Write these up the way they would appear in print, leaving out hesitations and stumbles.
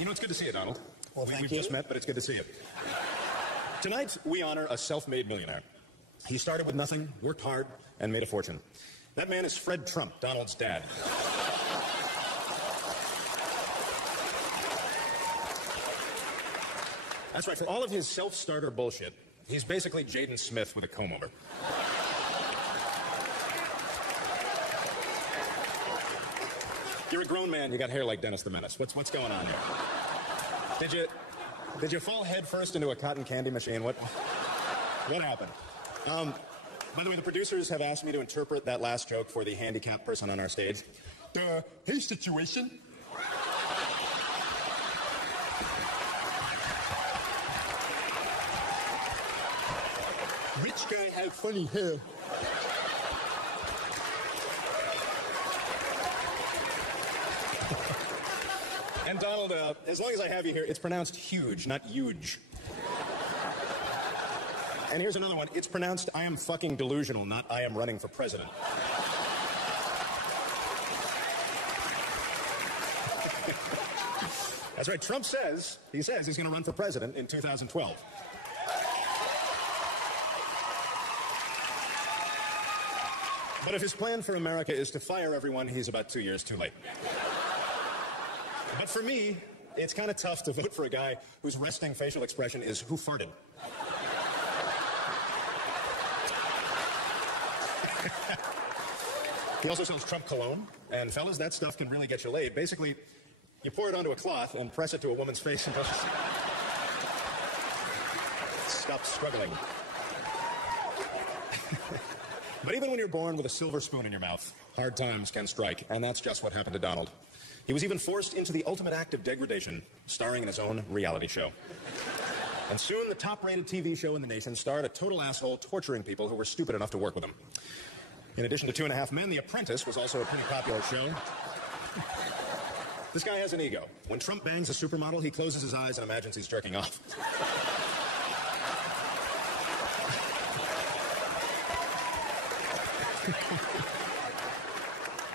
You know, it's good to see you, Donald. Well, We've just met, but it's good to see you. Tonight, we honor a self-made millionaire. He started with nothing, worked hard, and made a fortune. That man is Fred Trump, Donald's dad. That's right. For all of his self-starter bullshit, he's basically Jaden Smith with a comb-over. You're a grown man. You got hair like Dennis the Menace. What's going on here? Did you fall head first into a cotton candy machine? What happened? By the way, the producers have asked me to interpret that last joke for the handicapped person on our stage. Hey, situation. Rich guy have funny hair. And Donald, as long as I have you here, it's pronounced huge, not huge. And here's another one. It's pronounced I am fucking delusional, not I am running for president. That's right. Trump says he's going to run for president in 2012. But if his plan for America is to fire everyone, he's about 2 years too late. But for me, it's kind of tough to vote for a guy whose resting facial expression is who farted. He also sells Trump cologne, and fellas, that stuff can really get you laid. Basically, you pour it onto a cloth and press it to a woman's face until she stops struggling. But even when you're born with a silver spoon in your mouth, hard times can strike, and that's just what happened to Donald. He was even forced into the ultimate act of degradation, starring in his own reality show. And soon, the top-rated TV show in the nation starred a total asshole torturing people who were stupid enough to work with him. In addition to 2.5 Men, The Apprentice was also a pretty popular show. This guy has an ego. When Trump bangs a supermodel, he closes his eyes and imagines he's jerking off.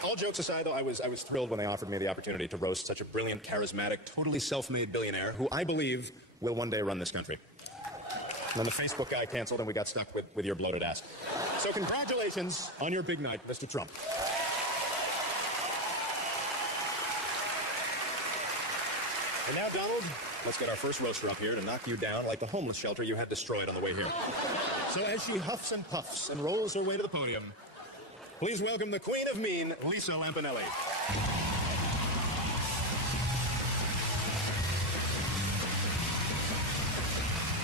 All jokes aside, though, I was thrilled when they offered me the opportunity to roast such a brilliant, charismatic, totally self-made billionaire who I believe will one day run this country. And then the Facebook guy canceled and we got stuck with your bloated ass. So congratulations on your big night, Mr. Trump. And now, Donald, let's get our first roaster up here to knock you down like the homeless shelter you had destroyed on the way here. So as she huffs and puffs and rolls her way to the podium, please welcome the Queen of Mean, Lisa Lampanelli.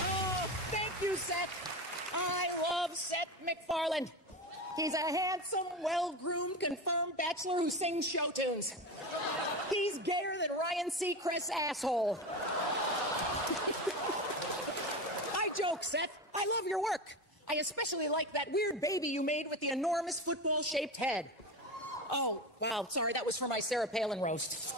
Oh, thank you, Seth. I love Seth MacFarlane. He's a handsome, well-groomed, confirmed bachelor who sings show tunes. He's gayer than Ryan Seacrest's asshole. I joke, Seth. I love your work. I especially like that weird baby you made with the enormous football-shaped head. Oh, wow, sorry, that was for my Sarah Palin roast.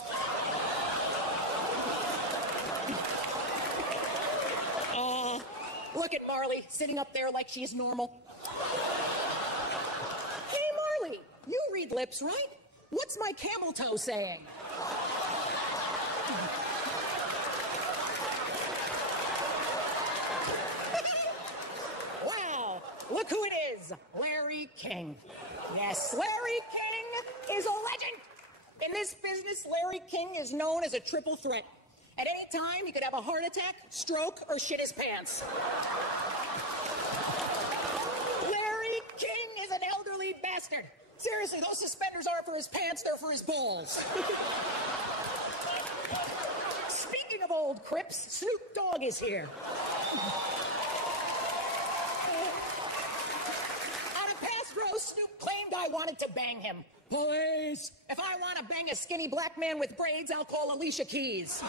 Look at Marley, sitting up there like she's normal. Hey, Marley, you read lips, right? What's my camel toe saying? Wow, look who it is, Larry King. Yes, Larry King is a legend. In this business, Larry King is known as a triple threat. At any time, he could have a heart attack, stroke, or shit his pants. Larry King is an elderly bastard. Seriously, those suspenders aren't for his pants, they're for his balls. Speaking of old Crips, Snoop Dogg is here. On a past roast, Snoop claimed I wanted to bang him. Police! If I want to bang a skinny black man with braids, I'll call Alicia Keys.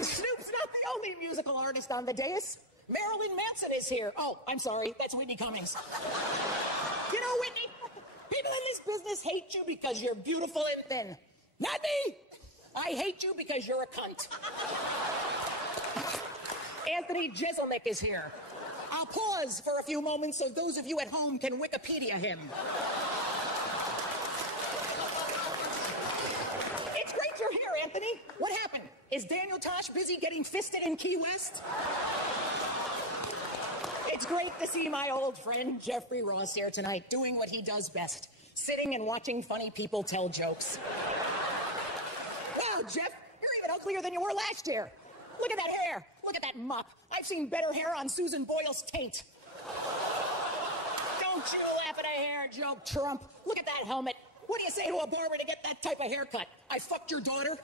Snoop's not the only musical artist on the dais. Marilyn Manson is here. Oh, I'm sorry. That's Whitney Cummings. You know, Whitney, people in this business hate you because you're beautiful and thin. Not me! I hate you because you're a cunt. Anthony Jeselnik is here. I'll pause for a few moments so those of you at home can Wikipedia him. hair, Anthony. What happened? Is Daniel Tosh busy getting fisted in Key West? It's great to see my old friend Jeffrey Ross here tonight, doing what he does best, sitting and watching funny people tell jokes. Wow, Jeff, you're even uglier than you were last year. Look at that hair. Look at that mop. I've seen better hair on Susan Boyle's taint. Don't you laugh at a hair joke, Trump. Look at that helmet. What do you say to a barber to get that type of haircut? I fucked your daughter?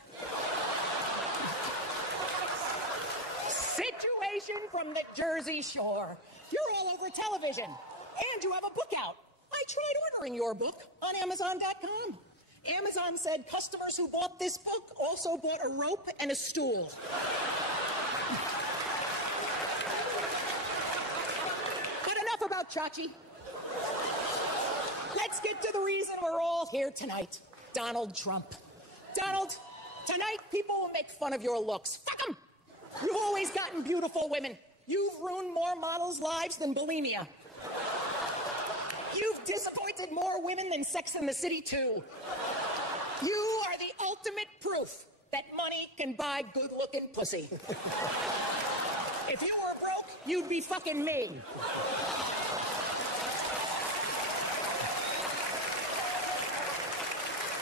Situation from the Jersey Shore. You're all over television. And you have a book out. I tried ordering your book on Amazon.com. Amazon said customers who bought this book also bought a rope and a stool. But enough about Chachi. Let's get to the reason we're all here tonight. Donald Trump. Donald, tonight people will make fun of your looks. Fuck them! You've always gotten beautiful women. You've ruined more models' lives than bulimia. You've disappointed more women than Sex and the City 2. You are the ultimate proof that money can buy good-looking pussy. If you were broke, you'd be fucking me.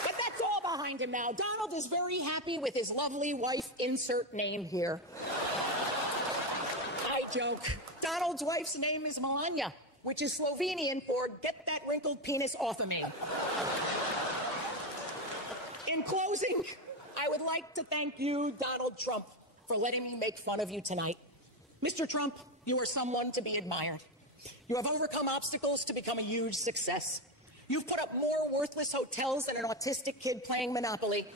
But that's all behind him now. Donald is very happy with his lovely wife, insert name here. I joke. Donald's wife's name is Melania, which is Slovenian for get that wrinkled penis off of me. In closing, I would like to thank you, Donald Trump, for letting me make fun of you tonight. Mr. Trump, you are someone to be admired. You have overcome obstacles to become a huge success. You've put up more worthless hotels than an autistic kid playing Monopoly.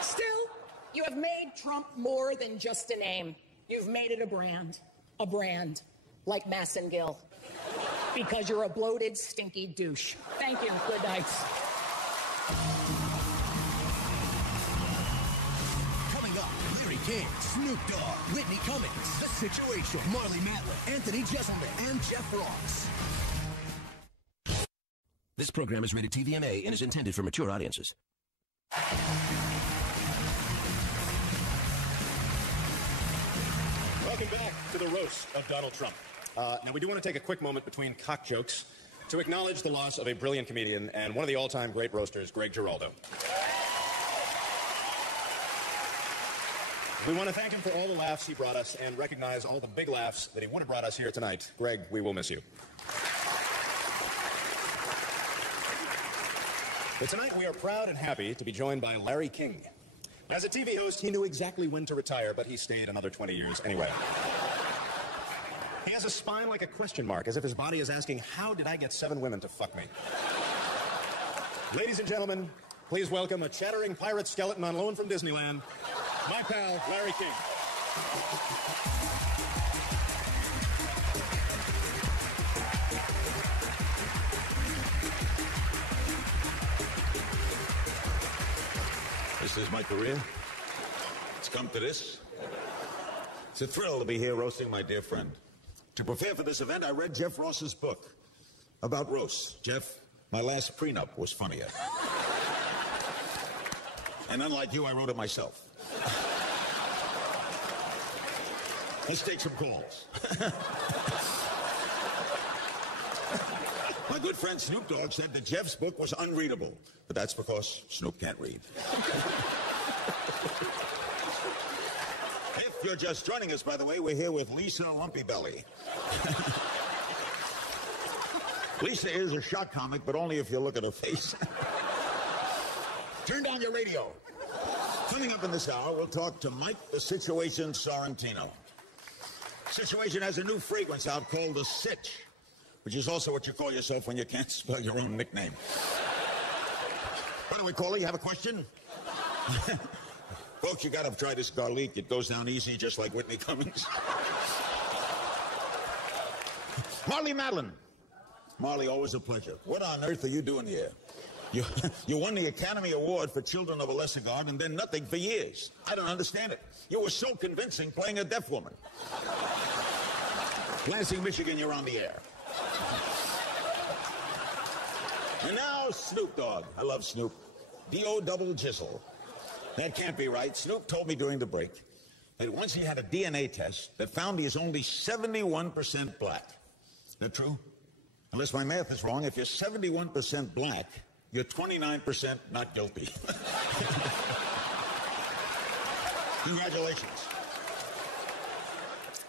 Still, you have made Trump more than just a name. You've made it a brand, like Massengill, because you're a bloated, stinky douche. Thank you. Good night. Coming up, Larry King, Snoop Dogg, Whitney Cummings, The Situation, Marley Matlin, Anthony Jeselnik, and Jeff Ross. This program is rated TVMA and is intended for mature audiences. Welcome back to the roast of Donald Trump. Now, we do want to take a quick moment between cock jokes to acknowledge the loss of a brilliant comedian and one of the all-time great roasters, Greg Giraldo. We want to thank him for all the laughs he brought us and recognize all the big laughs that he would have brought us here tonight. Greg, we will miss you. But tonight, we are proud and happy to be joined by Larry King. As a TV host, he knew exactly when to retire, but he stayed another 20 years anyway. He has a spine like a question mark, as if his body is asking, how did I get 7 women to fuck me? Ladies and gentlemen, please welcome a chattering pirate skeleton on loan from Disneyland, my pal, Larry King. This is my career. It's come to this. It's a thrill to be here roasting my dear friend. To prepare for this event, I read Jeff Ross's book about roasts. Jeff, my last prenup was funnier. And unlike you, I wrote it myself. Let's take some calls. My good friend Snoop Dogg said that Jeff's book was unreadable, but that's because Snoop can't read. If you're just joining us, by the way, we're here with Lisa Lumpy Belly. Lisa is a shock comic, but only if you look at her face. Turn down your radio. Coming up in this hour, we'll talk to Mike the Situation Sorrentino. Situation has a new fragrance out called the Sitch, which is also what you call yourself when you can't spell your own nickname. By the way, caller, you have a question? Folks, you gotta try this garlic. It goes down easy, just like Whitney Cummings. Marley Matlin. Marley, always a pleasure. What on earth are you doing here? You won the Academy Award for Children of a Lesser God and then nothing for years. I don't understand it. You were so convincing playing a deaf woman. Lansing, Michigan, you're on the air. And now, Snoop Dogg. I love Snoop. D-O-double jizzle. That can't be right. Snoop told me during the break that once he had a DNA test that found he is only 71% black. Is that true? Unless my math is wrong, if you're 71% black, you're 29% not guilty. Congratulations.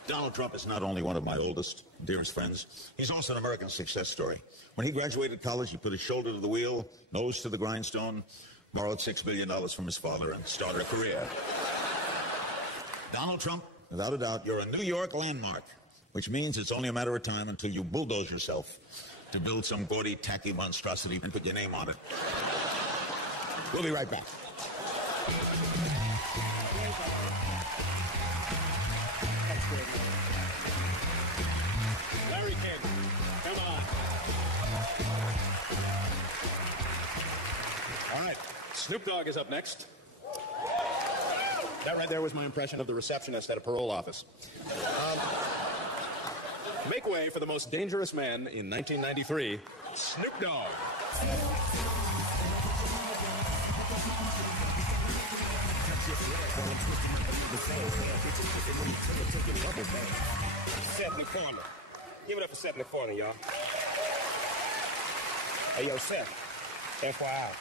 Donald Trump is not only one of my oldest, dearest friends, he's also an American success story. When he graduated college, he put his shoulder to the wheel, nose to the grindstone, borrowed $6 billion from his father, and started a career. Donald Trump, without a doubt, you're a New York landmark, which means it's only a matter of time until you bulldoze yourself to build some gaudy, tacky monstrosity and put your name on it. We'll be right back. Larry King, come on. All right, Snoop Dogg is up next. That right there was my impression of the receptionist at a parole office. Make way for the most dangerous man in 1993, Snoop Dogg. Seth MacFarlane. Give it up for Seth MacFarlane, y'all. Hey, yo, Seth. FYI,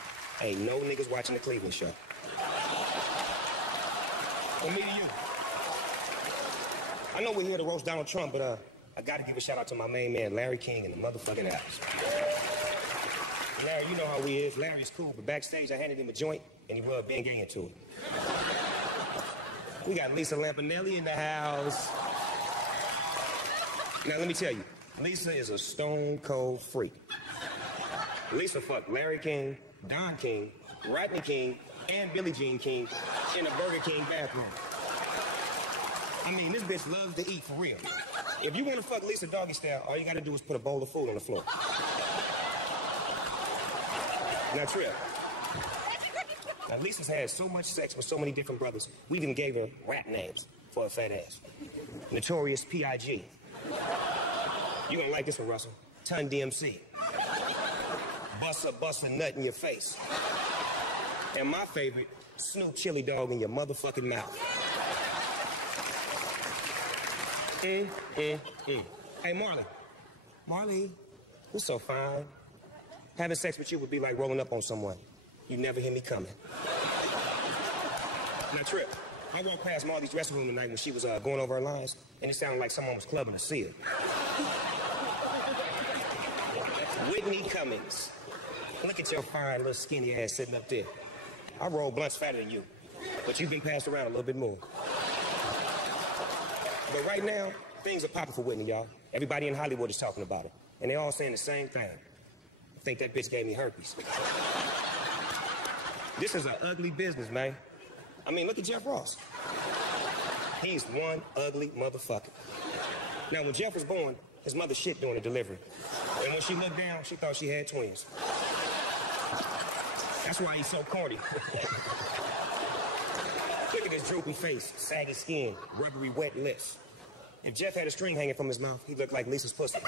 ain't no niggas watching the Cleveland show. From me to you. I know we're here to roast Donald Trump, but I gotta give a shout out to my main man, Larry King, in the motherfucking house. Larry, you know how he is. Larry's cool, but backstage I handed him a joint, and he rubbed Ben Gay into it. We got Lisa Lampanelli in the house. Now, let me tell you, Lisa is a stone-cold freak. Lisa fucked Larry King, Don King, Rodney King, and Billie Jean King in a Burger King bathroom. I mean, this bitch loves to eat for real. If you want to fuck Lisa doggy style, all you got to do is put a bowl of food on the floor. Now, Trip. Now, Lisa's had so much sex with so many different brothers, we even gave her rap names for her fat ass. Notorious P.I.G. You gonna like this one, Russell. Ton DMC. Bust a nut in your face. And my favorite, Snoop Chili Dog in your motherfucking mouth. Hey, Marley. Marley, you're so fine. Having sex with you would be like rolling up on someone. You never hear me coming. Now, Trip, I walked past Marley's dressing room tonight when she was going over her lines, and it sounded like someone was clubbing a seal. Whitney Cummings. Look at your fine little skinny ass sitting up there. I roll blunts fatter than you, but you've been passed around a little bit more. But right now, things are popping for Whitney, y'all. Everybody in Hollywood is talking about her, and they all saying the same thing. I think that bitch gave me herpes. This is an ugly business, man. I mean, look at Jeff Ross. He's one ugly motherfucker. Now, when Jeff was born, his mother shit during the delivery. And when she looked down, she thought she had twins. That's why he's so corny. Look at his droopy face, saggy skin, rubbery wet lips. If Jeff had a string hanging from his mouth, he'd look like Lisa's pussy.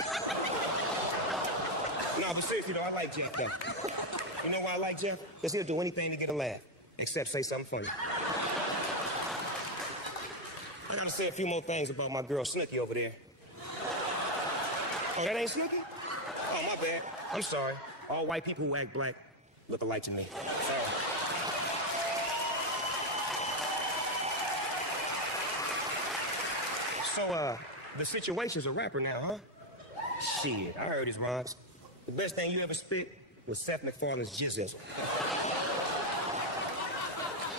No, but seriously though, I like Jeff though. You know why I like Jeff? Because he'll do anything to get a laugh, except say something funny. I gotta say a few more things about my girl Snooki over there. Oh, that ain't Snooki? Oh, my bad. I'm sorry. All white people who act black look alike to me. Sorry. So, the situation's a rapper now, huh? Shit, I heard his rhymes. The best thing you ever spit was Seth MacFarlane's jizzle.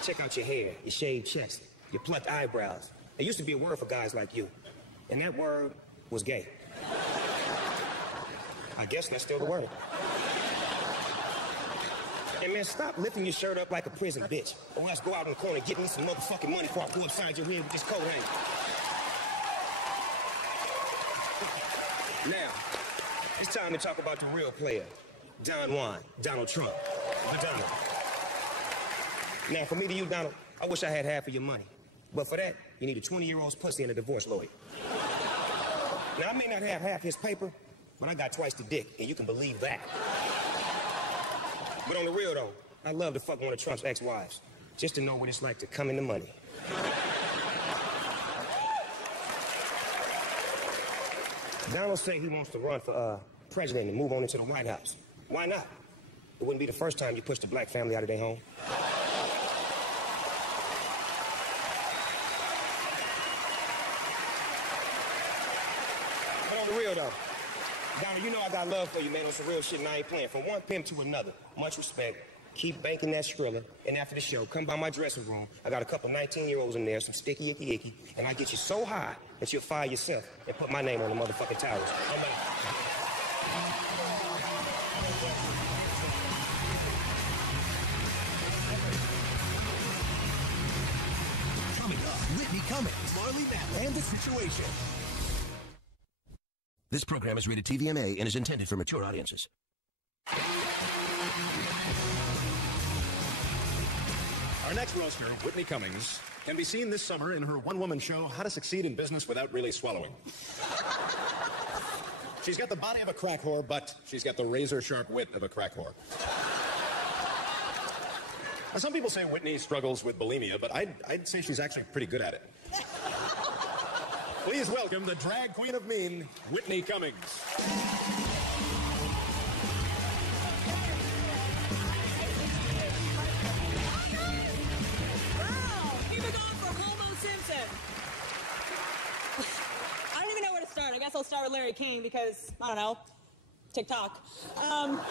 Check out your hair, your shaved chest, your plucked eyebrows. There used to be a word for guys like you, and that word was gay. I guess that's still the word. And man, stop lifting your shirt up like a prison bitch, or else go out in the corner and get me some motherfucking money before I go upside your head with this coat hanging. Now, it's time to talk about the real player, Don Juan, Donald Trump, the Donald. Now, from me to you, Donald, I wish I had half of your money. But for that, you need a 20-year-old's pussy and a divorce lawyer. Now, I may not have half his paper, but I got twice the dick, and you can believe that. But on the real, though, I love to fuck one of Trump's ex-wives, just to know what it's like to come into money. Donald say he wants to run for president and move on into the White House. Why not? It wouldn't be the first time you pushed a black family out of their home. But on the real, though, Donald, you know I got love for you, man, on some real shit, and I ain't playing. From one pimp to another. Much respect. Keep banking that Skrilla, and after the show, come by my dressing room. I got a couple 19-year-olds in there, some sticky icky icky, and I get you so high that you'll fire yourself and put my name on the motherfucking towers. Coming up, Whitney Cummings, Marley Matlin, and The Situation. This program is rated TVMA and is intended for mature audiences. Our next roaster, Whitney Cummings, can be seen this summer in her one-woman show, How to Succeed in Business Without Really Swallowing. She's got the body of a crack whore, but she's got the razor-sharp wit of a crack whore. Now, some people say Whitney struggles with bulimia, but I'd say she's actually pretty good at it. Please welcome the drag queen of mean, Whitney Cummings. I guess I'll start with Larry King because, I don't know, TikTok. Larry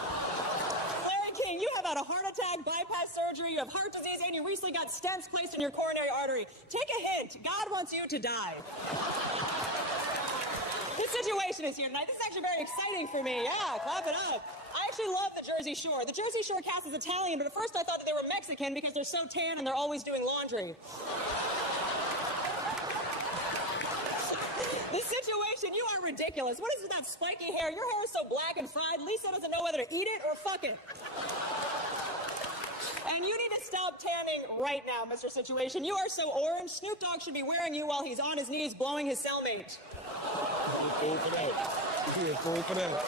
King, you have had a heart attack, bypass surgery, you have heart disease, and you recently got stents placed in your coronary artery. Take a hint. God wants you to die. This situation is here tonight. This is actually very exciting for me. Yeah, clap it up. I actually love the Jersey Shore. The Jersey Shore cast is Italian, but at first I thought that they were Mexican because they're so tan and they're always doing laundry. This situation, you are ridiculous. What is with that spiky hair? Your hair is so black and fried, Lisa doesn't know whether to eat it or fuck it. And you need to stop tanning right now, Mr. Situation. You are so orange, Snoop Dogg should be wearing you while he's on his knees blowing his cellmate. You're fool for that. You're fool for that.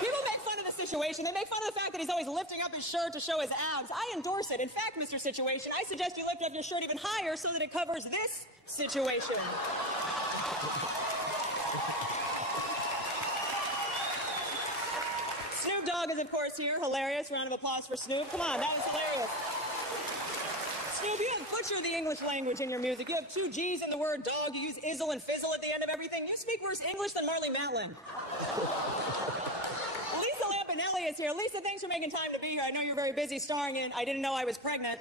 People make fun of the situation. They make fun of the fact that he's always lifting up his shirt to show his abs. I endorse it. In fact, Mr. Situation, I suggest you lift up your shirt even higher so that it covers this situation. Snoop Dogg is, of course, here. Hilarious. Round of applause for Snoop. Come on, that was hilarious. Snoop, you have butchered the English language in your music. You have 2 G's in the word dog. You use izzle and fizzle at the end of everything. You speak worse English than Marley Matlin. Lisa Lampanelli is here. Lisa, thanks for making time to be here. I know you're very busy starring in I Didn't Know I Was Pregnant.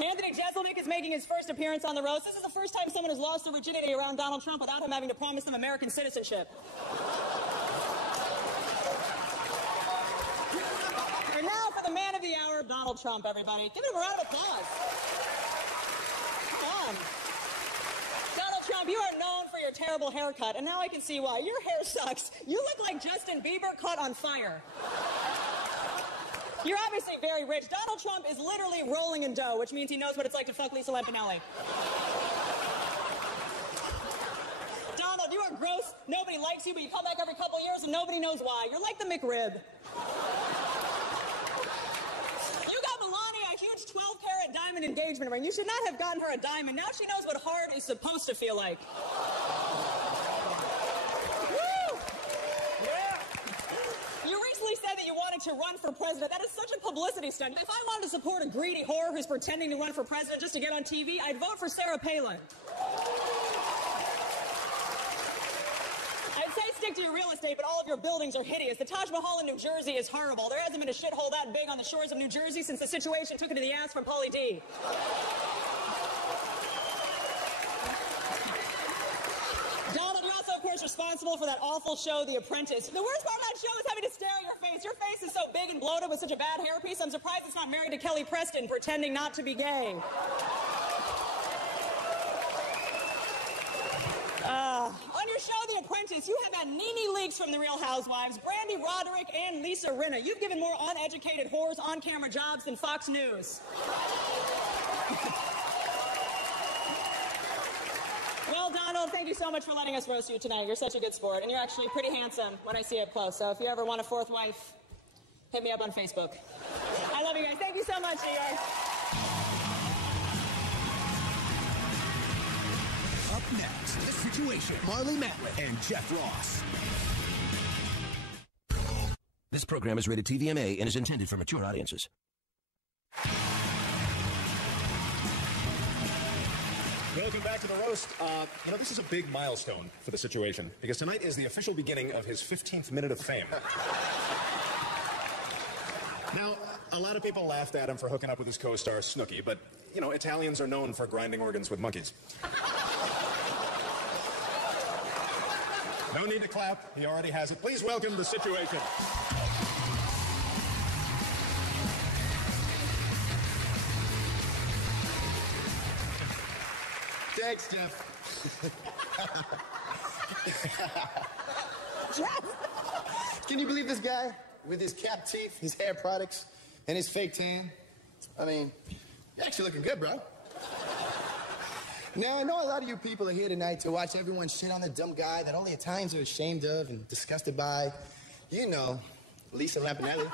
Anthony Jeselnik is making his first appearance on the roast. This is the first time someone has lost their virginity around Donald Trump without him having to promise them American citizenship. And now for the man of the hour, Donald Trump, everybody. Give him a round of applause. Come on. Donald Trump, you are known for your terrible haircut, and now I can see why. Your hair sucks. You look like Justin Bieber caught on fire. You're obviously very rich. Donald Trump is literally rolling in dough, which means he knows what it's like to fuck Lisa Lampanelli. Donald, you are gross. Nobody likes you, but you come back every couple years and nobody knows why. You're like the McRib. You got Melania a huge 12-carat diamond engagement ring. You should not have gotten her a diamond. Now she knows what hard is supposed to feel like. Said that you wanted to run for president. That is such a publicity stunt. If I wanted to support a greedy whore who's pretending to run for president just to get on TV, I'd vote for Sarah Palin. I'd say stick to your real estate, but all of your buildings are hideous. The Taj Mahal in New Jersey is horrible. There hasn't been a shithole that big on the shores of New Jersey since the situation took it to the ass from Pauly D. Donald, you're also, of course, responsible for that awful show, The Apprentice. The worst part of that show is having to stare at your face. Your face is so big and bloated with such a bad hairpiece, I'm surprised it's not married to Kelly Preston, pretending not to be gay. On your show, The Apprentice, you have had Nene Leakes from The Real Housewives, Brandy Roderick, and Lisa Rinna. You've given more uneducated whores on-camera jobs than Fox News. Well, Donald, Donald, thank you so much for letting us roast you tonight. You're such a good sport, and you're actually pretty handsome when I see it up close. So if you ever want a fourth wife, hit me up on Facebook. I love you guys. Thank you so much, New York. Up next, The Situation, Marley Matlin and Jeff Ross. This program is rated TVMA and is intended for mature audiences. Welcome back to the roast. This is a big milestone for The Situation, because tonight is the official beginning of his 15th minute of fame. Now, a lot of people laughed at him for hooking up with his co-star Snooki, but, Italians are known for grinding organs with monkeys. No need to clap. He already has it. Please welcome The Situation. Thanks, Jeff. Jeff! Can you believe this guy with his capped teeth, his hair products, and his fake tan? I mean, you're actually looking good, bro. Now, I know a lot of you people are here tonight to watch everyone shit on the dumb guy that only Italians are ashamed of and disgusted by. Lisa Lampanelli.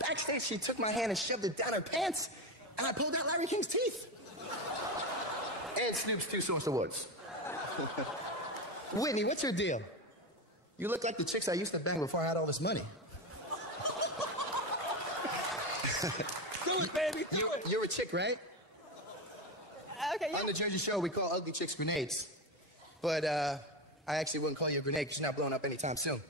Backstage, she took my hand and shoved it down her pants, and I pulled out Larry King's teeth. And Snoop's 2 Source Awards. Whitney, what's your deal? You look like the chicks I used to bang before I had all this money. Do it, baby, do it. You're a chick, right? Okay, yeah. On the Jersey Shore, we call ugly chicks grenades. But I actually wouldn't call you a grenade because you're not blowing up anytime soon.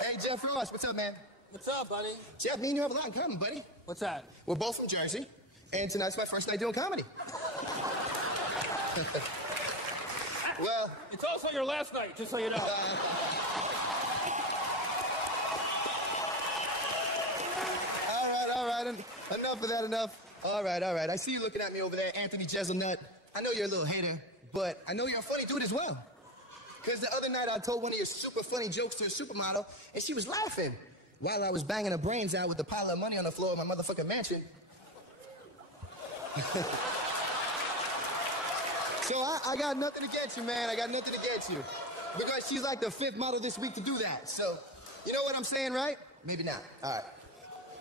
Hey, Jeff Ross, what's up, man? What's up, buddy? Jeff, me and you have a lot in common, buddy. What's that? We're both from Jersey, and tonight's my first night doing comedy. Well... It's also your last night, just so you know. All right. Enough of that, enough. All right. I see you looking at me over there, Anthony Jeselnut. I know you're a little hater, but I know you're a funny dude as well. Because the other night I told one of your super funny jokes to a supermodel, and she was laughing while I was banging her brains out with a pile of money on the floor of my motherfucking mansion. So I got nothing against you, man. I got nothing against you. Because she's like the 5th model this week to do that. So, you know what I'm saying, right? Maybe not. All right.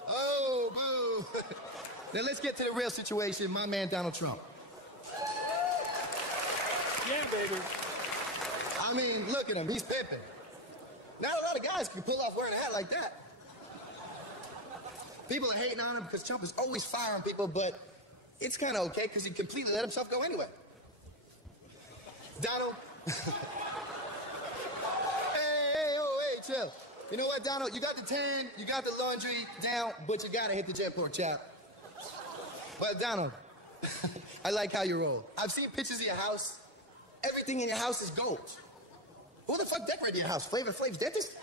Oh, boo. Now let's get to the real situation. My man, Donald Trump. Yeah, baby. I mean, look at him. He's pimping. Not a lot of guys can pull off wearing a hat like that. People are hating on him because Trump is always firing people, but it's kind of okay because he completely let himself go anyway. Donald. Hey, chill. You know what, Donald? You got the tan, you got the laundry down, but you got to hit the jet pork chop. But, Donald, I like how you roll. I've seen pictures of your house. Everything in your house is gold. Who the fuck decorated your house? Flavor Flav's dentist?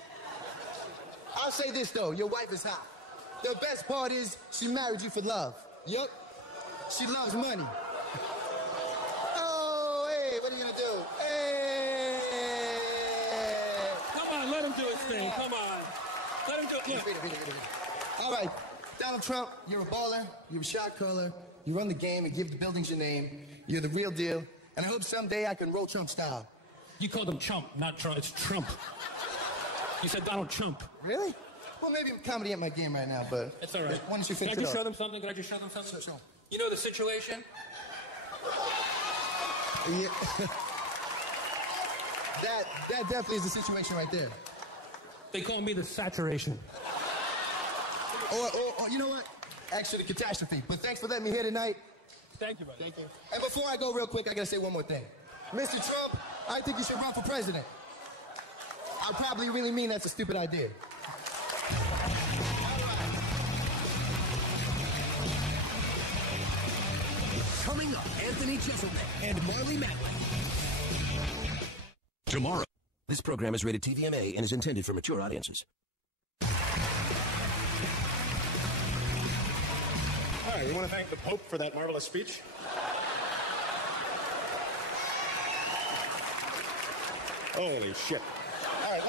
I'll say this, though. Your wife is hot. The best part is she married you for love. Yup. She loves money. Oh, hey, what are you going to do? Hey. Come on, let him do his thing. Come on. Let him do it. Read it. All right. Donald Trump, you're a baller. You're a shot caller. You run the game and give the buildings your name. You're the real deal. And I hope someday I can roll Trump style. You called him Chump, not Trump. It's Trump. You said Donald Trump. Really? Well, maybe I'm comedy at my game right now, but... It's all right. Why don't you finish Can I just it show up? them something? Can I just show them something? Sure. You know The Situation? Yeah. that definitely is the situation right there. They call me The Saturation. Or you know what? Actually, the catastrophe. But thanks for letting me here tonight. Thank you, buddy. Thank you. And before I go real quick, I gotta say one more thing. Mr. Trump, I think you should run for president. I probably really mean that's a stupid idea. Coming up, Anthony Jeselnik and Marley Matlin. Tomorrow. This program is rated TVMA and is intended for mature audiences. All right, we want to thank the Pope for that marvelous speech. Holy shit. All right,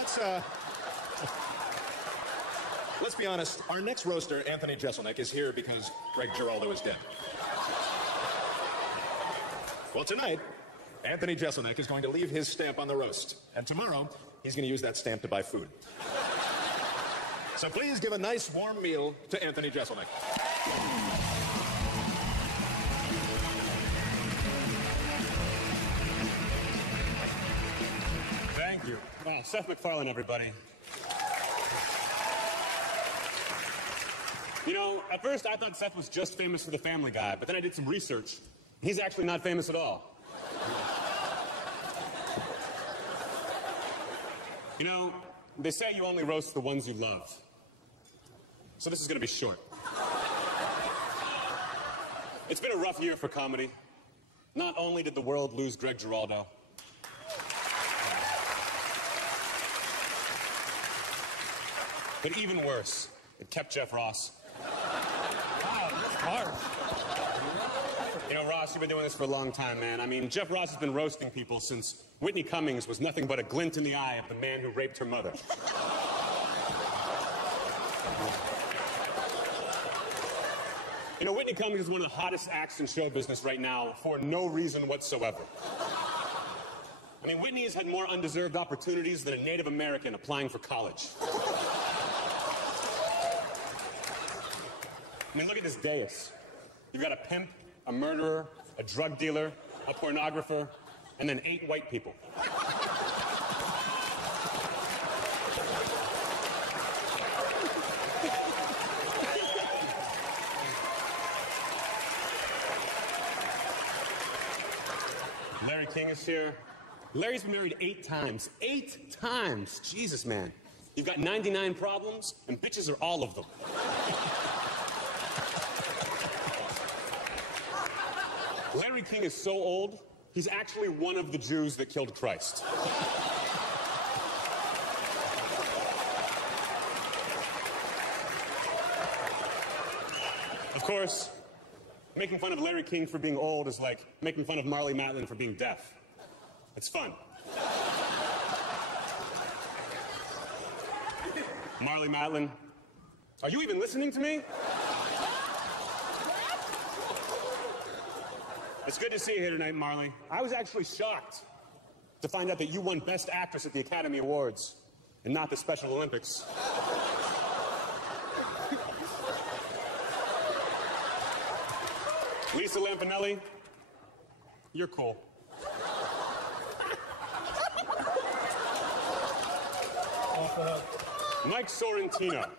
Let's be honest, our next roaster, Anthony Jeselnik, is here because Greg Giraldo is dead. Well, tonight, Anthony Jeselnik is going to leave his stamp on the roast. And tomorrow, he's going to use that stamp to buy food. So please give a nice warm meal to Anthony Jeselnik. Thank you. Wow, Seth MacFarlane, everybody. You know, at first I thought Seth was just famous for The Family Guy, but then I did some research. He's actually not famous at all. You know, they say you only roast the ones you love. So this is going to be short. It's been a rough year for comedy. Not only did the world lose Greg Giraldo, but even worse, it kept Jeff Ross. Wow, that's hard. You know, Ross, you've been doing this for a long time, man. I mean, Jeff Ross has been roasting people since Whitney Cummings was nothing but a glint in the eye of the man who raped her mother. You know, Whitney Cummings is one of the hottest acts in show business right now for no reason whatsoever. I mean, Whitney has had more undeserved opportunities than a Native American applying for college. I mean, look at this dais. You've got a pimp, a murderer, a drug dealer, a pornographer, and then 8 white people. Larry King is here. Larry's been married 8 times. 8 times! Jesus, man. You've got 99 problems, and bitches are all of them. Larry King is so old, he's actually one of the Jews that killed Christ. Of course, making fun of Larry King for being old is like making fun of Marley Matlin for being deaf. It's fun. Marley Matlin, are you even listening to me? It's good to see you here tonight, Marley. I was actually shocked to find out that you won Best Actress at the Academy Awards and not the Special Olympics. Lisa Lampanelli, you're cool. Mike Sorrentino.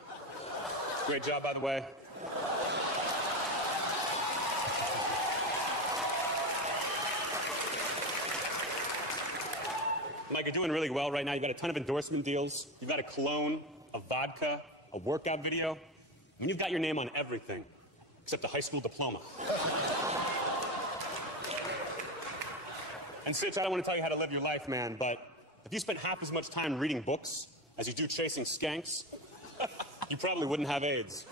Great job, by the way. Mike, you're doing really well right now. You've got a ton of endorsement deals. You've got a cologne, a vodka, a workout video. I mean, you've got your name on everything, except a high school diploma. And Sitch, I don't want to tell you how to live your life, man, but if you spent half as much time reading books as you do chasing skanks, you probably wouldn't have AIDS.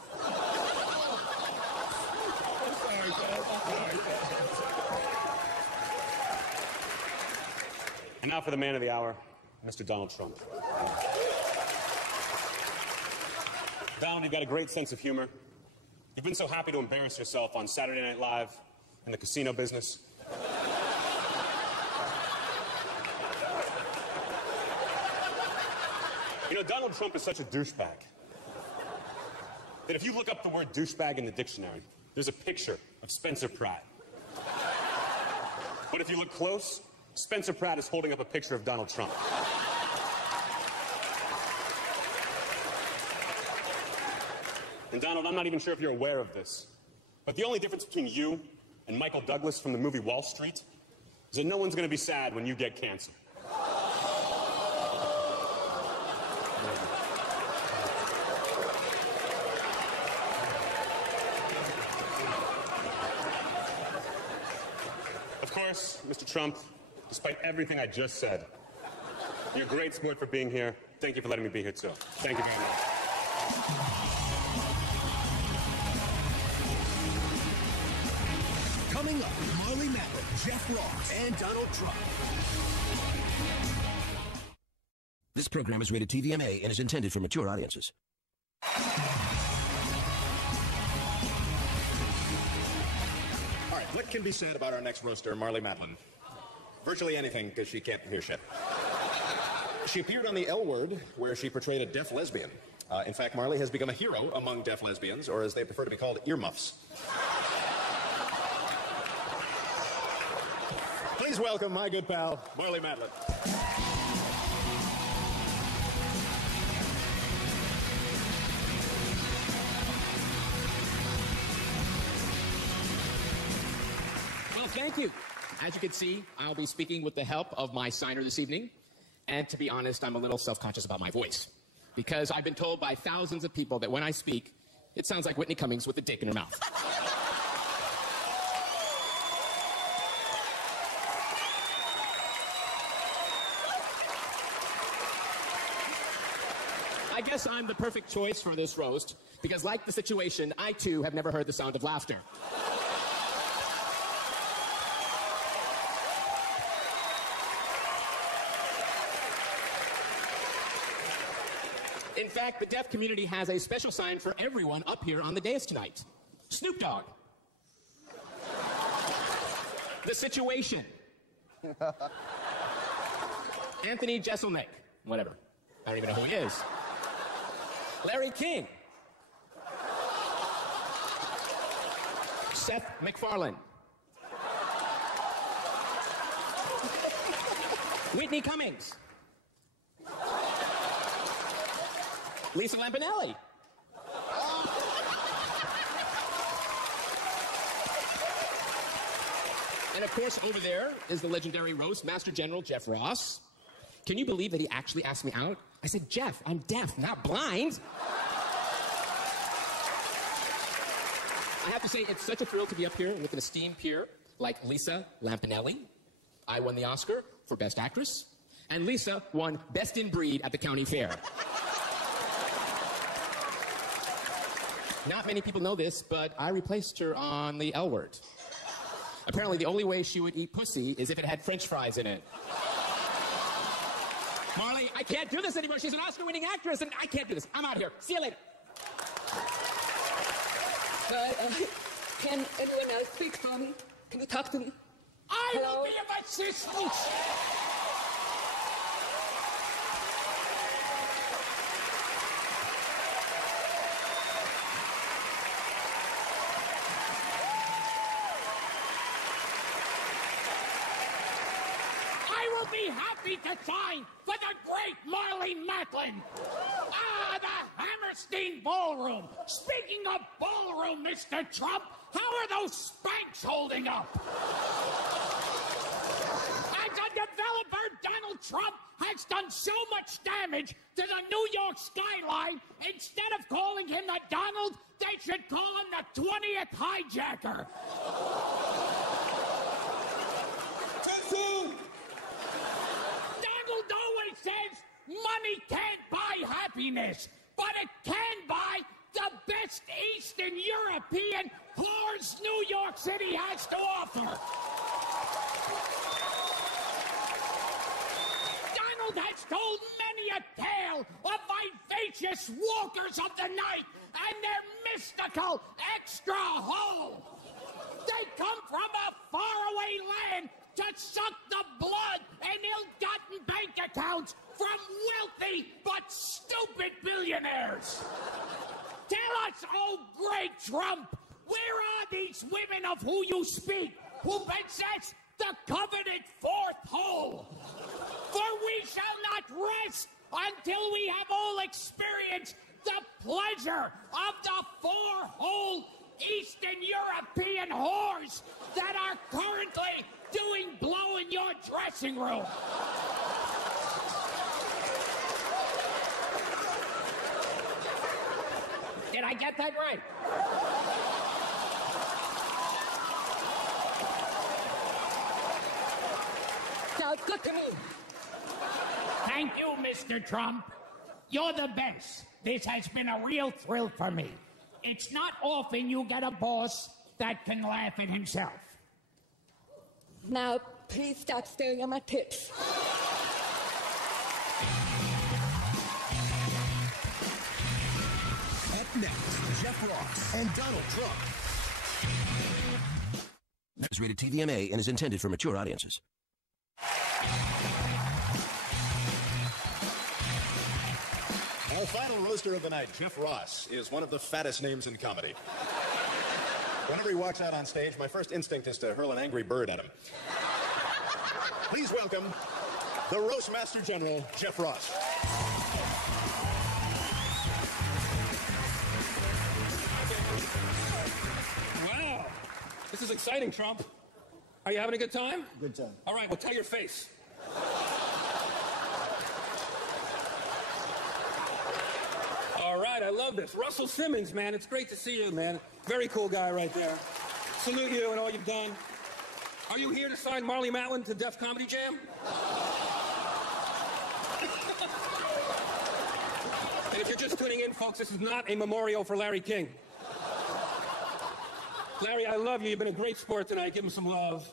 And now for the man of the hour, Mr. Donald Trump. Donald, you've got a great sense of humor. You've been so happy to embarrass yourself on Saturday Night Live in the casino business. You know, Donald Trump is such a douchebag that if you look up the word douchebag in the dictionary, there's a picture of Spencer Pratt. But if you look close, Spencer Pratt is holding up a picture of Donald Trump. And Donald, I'm not even sure if you're aware of this, but the only difference between you and Michael Douglas from the movie Wall Street is that no one's going to be sad when you get cancer. Of course, Mr. Trump, despite everything I just said, you're a great sport for being here. Thank you for letting me be here, too. Thank you very much. Coming up, Marley Matlin, Jeff Ross, and Donald Trump. This program is rated TVMA and is intended for mature audiences. All right, what can be said about our next roaster, Marley Matlin? Virtually anything, because she can't hear shit. She appeared on The L Word, where she portrayed a deaf lesbian. In fact, Marley has become a hero among deaf lesbians, or as they prefer to be called, earmuffs. Please welcome my good pal, Marley Matlin. Well, thank you. As you can see, I'll be speaking with the help of my signer this evening. And to be honest, I'm a little self-conscious about my voice. Because I've been told by thousands of people that when I speak, it sounds like Whitney Cummings with a dick in her mouth. I guess I'm the perfect choice for this roast, because like the situation, I too have never heard the sound of laughter. In fact, the deaf community has a special sign for everyone up here on the dais tonight. Snoop Dogg. The Situation. Anthony Jeselnik. Whatever. I don't even know who he is. Larry King. Seth MacFarlane. Whitney Cummings. Lisa Lampanelli. And of course, over there is the legendary roast master general, Jeff Ross. Can you believe that he actually asked me out? I said, Jeff, I'm deaf, not blind. I have to say, it's such a thrill to be up here with an esteemed peer like Lisa Lampanelli. I won the Oscar for Best Actress, and Lisa won Best in Breed at the county fair. Not many people know this, but I replaced her on the L Word. Apparently, the only way she would eat pussy is if it had French fries in it. Marley, I can't do this anymore. She's an Oscar-winning actress, and I can't do this. I'm out here. See you later. Can anyone else speak for me? Can you talk to me? I will be of assistance. Be happy to sign for the great Marley Matlin. The Hammerstein Ballroom. Speaking of ballroom, Mr. Trump, how are those Spanx holding up? As a developer, Donald Trump has done so much damage to the New York skyline, instead of calling him the Donald, they should call him the 20th hijacker. Always says money can't buy happiness, but it can buy the best Eastern European whores New York City has to offer. Donald has told many a tale of vivacious walkers of the night and their mystical extra hole. They come from a faraway land to suck the blood and ill-gotten bank accounts from wealthy but stupid billionaires. Tell us, oh great Trump, where are these women of who you speak, who possess the coveted fourth hole? For we shall not rest until we have all experienced the pleasure of the four-hole Eastern European whores that are currently doing blow in your dressing room. Did I get that right? Sounds good to me. Thank you, Mr. Trump. You're the best. This has been a real thrill for me. It's not often you get a boss that can laugh at himself. Now, please stop staring at my tits. Ross and Donald Trump. It's rated TVMA and is intended for mature audiences. Our final roaster of the night, Jeff Ross, is one of the fattest names in comedy. Whenever he walks out on stage, my first instinct is to hurl an angry bird at him. Please welcome the Roastmaster General, Jeff Ross. Wow. This is exciting, Trump. Are you having a good time? Good time. All right, well, tell your face. All right, I love this. Russell Simmons, man, it's great to see you, man. Very cool guy right there. Salute you and all you've done. Are you here to sign Marley Matlin to Def Comedy Jam? And if you're just tuning in, folks, this is not a memorial for Larry King. Larry, I love you. You've been a great sport tonight. Give him some love.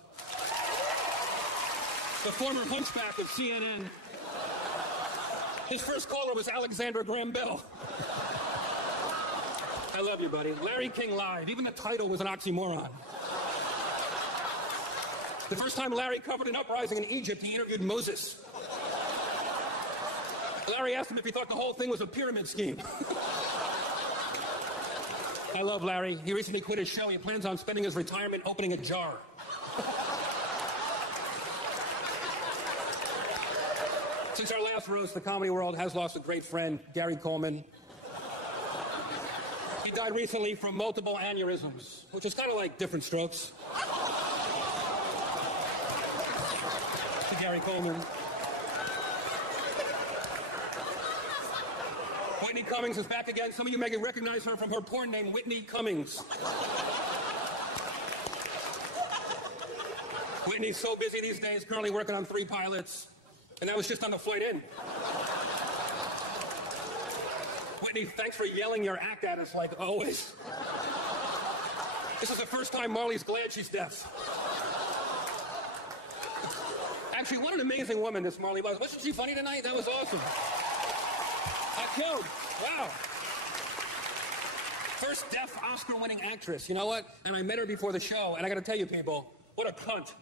The former hunchback of CNN. His first caller was Alexander Graham Bell. I love you, buddy. Larry King Live. Even the title was an oxymoron. The first time Larry covered an uprising in Egypt, he interviewed Moses. Larry asked him if he thought the whole thing was a pyramid scheme. I love Larry. He recently quit his show. He plans on spending his retirement opening a jar. Since our last roast, the comedy world has lost a great friend, Gary Coleman. He died recently from multiple aneurysms, which is kind of like different strokes. To Gary Coleman. Whitney Cummings is back again. Some of you may recognize her from her porn name, Whitney Cummings. Whitney's so busy these days, currently working on 3 pilots. And that was just on the flight in. Whitney, thanks for yelling your act at us like always. This is the first time Marley's glad she's deaf. Actually, what an amazing woman this Marley was. Wasn't she funny tonight? That was awesome. I killed. Wow. First deaf Oscar-winning actress. You know what? And I met her before the show, and I got to tell you, people, what a cunt.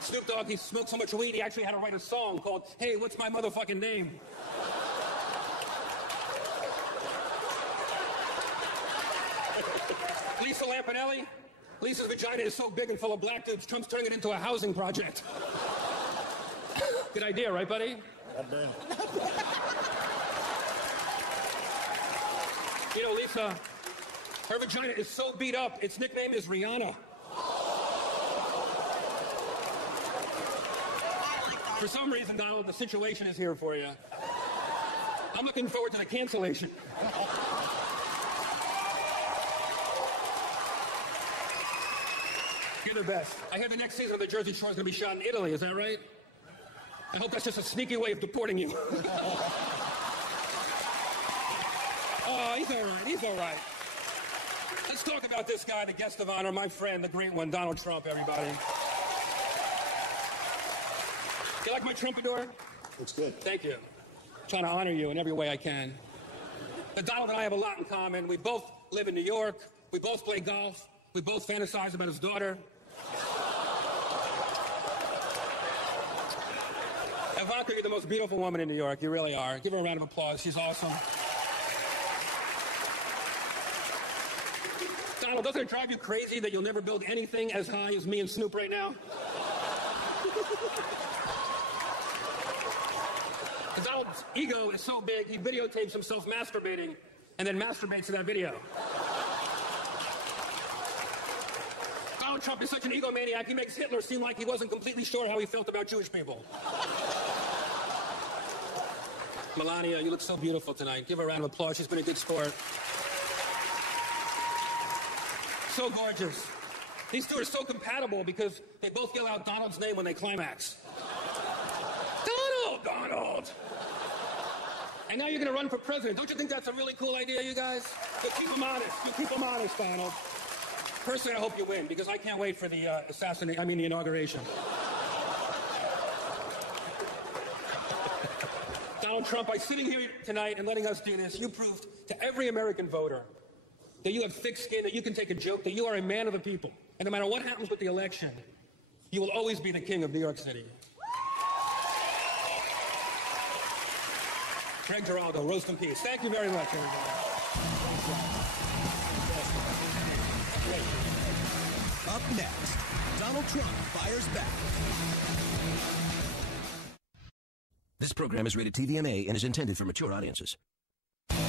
Snoop Dogg, he smoked so much weed, he actually had to write a song called, Hey, What's My Motherfucking Name? Lisa Lampanelli. Lisa's vagina is so big and full of black dudes, Trump's turning it into a housing project. Good idea, right, buddy? You know, Lisa, her vagina is so beat up, its nickname is Rihanna. For some reason, Donald, the situation is here for you. I'm looking forward to the cancellation. You're the best. I hear the next season of the Jersey Shore is going to be shot in Italy. Is that right? I hope that's just a sneaky way of deporting you. Oh, he's all right. He's all right. Let's talk about this guy, the guest of honor, my friend, the great one, Donald Trump, everybody. You like my trumpador? Looks good. Thank you. I'm trying to honor you in every way I can. But Donald and I have a lot in common. We both live in New York. We both play golf. We both fantasize about his daughter. Ivanka, you're the most beautiful woman in New York. You really are. Give her a round of applause. She's awesome. Donald, doesn't it drive you crazy that you'll never build anything as high as me and Snoop right now? Donald's ego is so big, he videotapes himself masturbating and then masturbates to that video. Donald Trump is such an egomaniac, he makes Hitler seem like he wasn't completely sure how he felt about Jewish people. Melania, you look so beautiful tonight. Give her a round of applause. She's been a good sport. So gorgeous. These two are so compatible because they both yell out Donald's name when they climax. Donald! Donald! And now you're going to run for president. Don't you think that's a really cool idea, you guys? But keep them honest. You keep them honest, Donald. Personally, I hope you win, because I can't wait for the inauguration. Donald Trump, by sitting here tonight and letting us do this, you proved to every American voter that you have thick skin, that you can take a joke, that you are a man of the people. And no matter what happens with the election, you will always be the king of New York City. Greg Giraldo, roast in peace. Thank you very much, everybody. Up next, Donald Trump fires back. This program is rated TVMA and is intended for mature audiences. And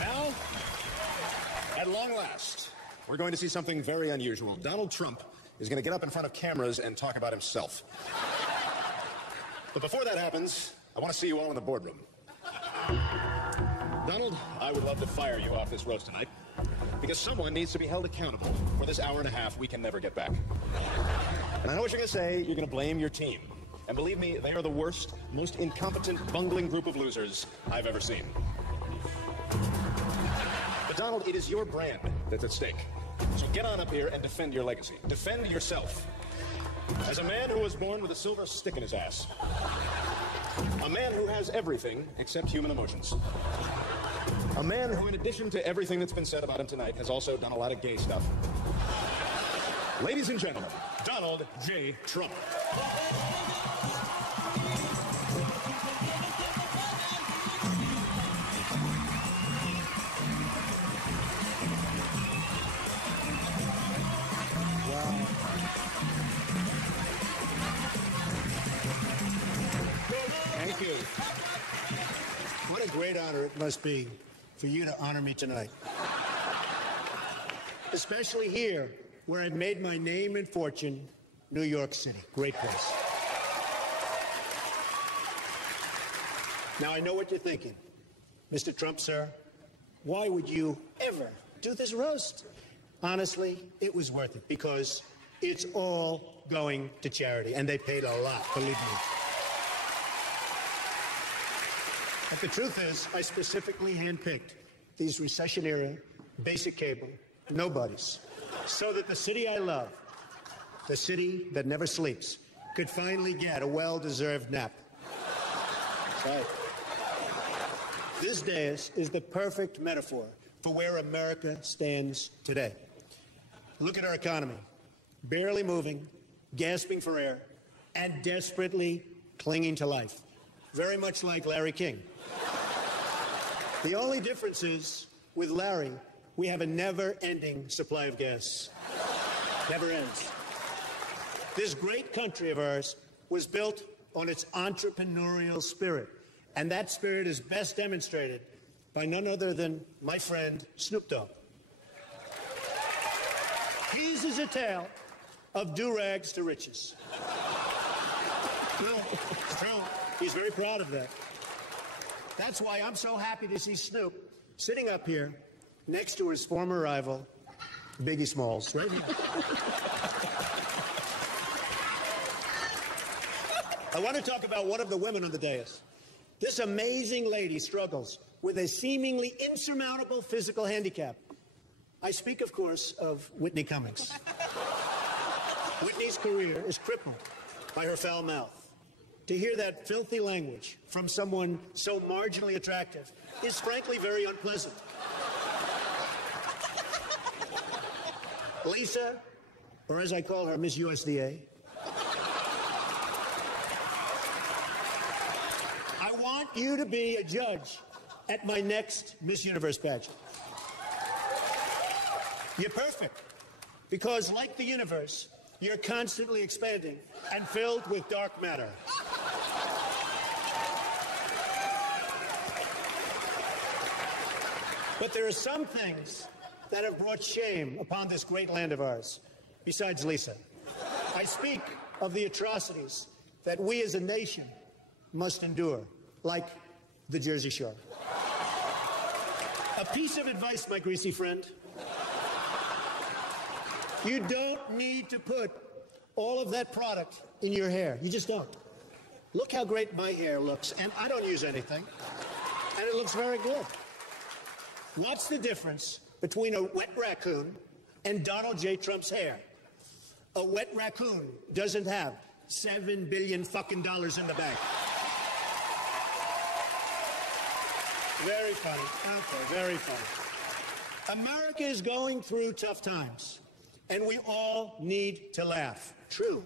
now, at long last, we're going to see something very unusual. Donald Trump is going to get up in front of cameras and talk about himself. But before that happens, I want to see you all in the boardroom. Donald, I would love to fire you off this roast tonight, because someone needs to be held accountable for this hour and a half we can never get back. And I know what you're going to say. You're going to blame your team. And believe me, they are the worst, most incompetent, bungling group of losers I've ever seen. But Donald, it is your brand that's at stake. So get on up here and defend your legacy. Defend yourself. As a man who was born with a silver stick in his ass. A man who has everything except human emotions. A man who, in addition to everything that's been said about him tonight, has also done a lot of gay stuff. Ladies and gentlemen, Donald J. Trump. Thank you. What a great honor it must be for you to honor me tonight. Especially here, where I've made my name and fortune, New York City. Great place. Now, I know what you're thinking. Mr. Trump, sir, why would you ever do this roast? Honestly, it was worth it, because it's all going to charity, and they paid a lot, believe me. But the truth is, I specifically handpicked these recession-era, basic cable, nobodies, so that the city I love, the city that never sleeps, could finally get a well-deserved nap. That's right. This dais is the perfect metaphor for where America stands today. Look at our economy, barely moving, gasping for air, and desperately clinging to life. Very much like Larry King. The only difference is, with Larry, we have a never-ending supply of gas. Never ends. This great country of ours was built on its entrepreneurial spirit, and that spirit is best demonstrated by none other than my friend Snoop Dogg. His is a tale of do-rags to riches. No, it's true. He's very proud of that. That's why I'm so happy to see Snoop sitting up here next to his former rival, Biggie Smalls, right here. I want to talk about one of the women on the dais. This amazing lady struggles with a seemingly insurmountable physical handicap. I speak, of course, of Whitney Cummings. Whitney's career is crippled by her foul mouth. To hear that filthy language from someone so marginally attractive is frankly very unpleasant. Lisa, or as I call her, Miss USDA, I want you to be a judge at my next Miss Universe pageant. You're perfect, because like the universe, you're constantly expanding and filled with dark matter. But there are some things that have brought shame upon this great land of ours, besides Lisa. I speak of the atrocities that we as a nation must endure, like the Jersey Shore. A piece of advice, my greasy friend. You don't need to put all of that product in your hair. You just don't. Look how great my hair looks, and I don't use anything, and it looks very good. What's the difference between a wet raccoon and Donald J. Trump's hair? A wet raccoon doesn't have $7 billion fucking dollars in the bank. Very funny. Okay, very funny. America is going through tough times, and we all need to laugh. True.